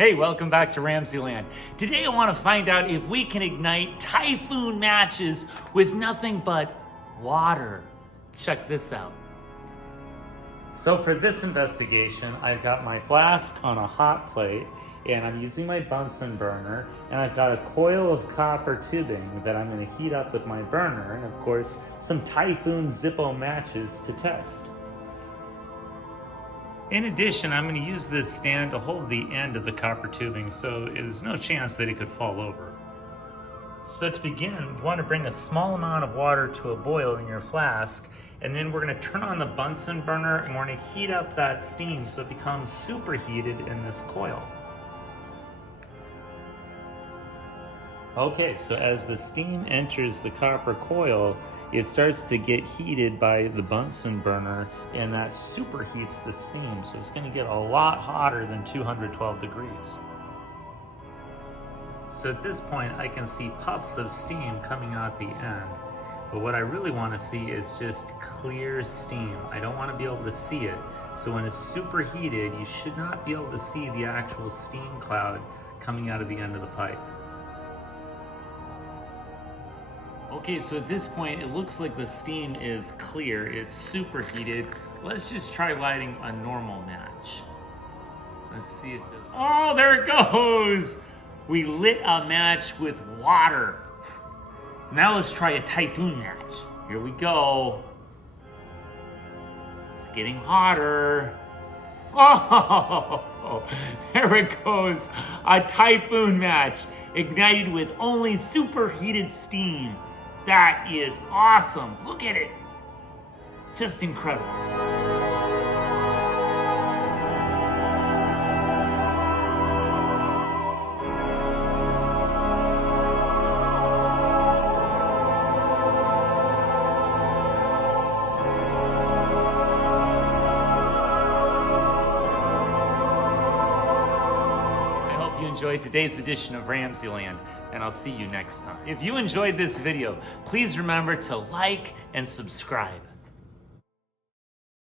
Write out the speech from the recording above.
Hey, welcome back to RamZland. Today I want to find out if we can ignite typhoon matches with nothing but water. Check this out. So for this investigation, I've got my flask on a hot plate and I'm using my Bunsen burner, and I've got a coil of copper tubing that I'm going to heat up with my burner, and of course some Typhoon Zippo matches to test. In addition, I'm going to use this stand to hold the end of the copper tubing, so there's no chance that it could fall over. So to begin, you want to bring a small amount of water to a boil in your flask, and then we're going to turn on the Bunsen burner and we're going to heat up that steam so it becomes superheated in this coil. Okay, so as the steam enters the copper coil, it starts to get heated by the Bunsen burner, and that superheats the steam, so it's going to get a lot hotter than 212 degrees. So at this point, I can see puffs of steam coming out the end, but what I really want to see is just clear steam. I don't want to be able to see it, so when it's superheated, you should not be able to see the actual steam cloud coming out of the end of the pipe. Okay, so at this point, it looks like the steam is clear, it's superheated. Let's just try lighting a normal match. Let's see if it... Oh, there it goes! We lit a match with water. Now let's try a typhoon match. Here we go. It's getting hotter. Oh, there it goes. A typhoon match ignited with only superheated steam. That is awesome. Look at it. Just incredible. You enjoyed today's edition of RamZland, and I'll see you next time. If you enjoyed this video, please remember to like and subscribe.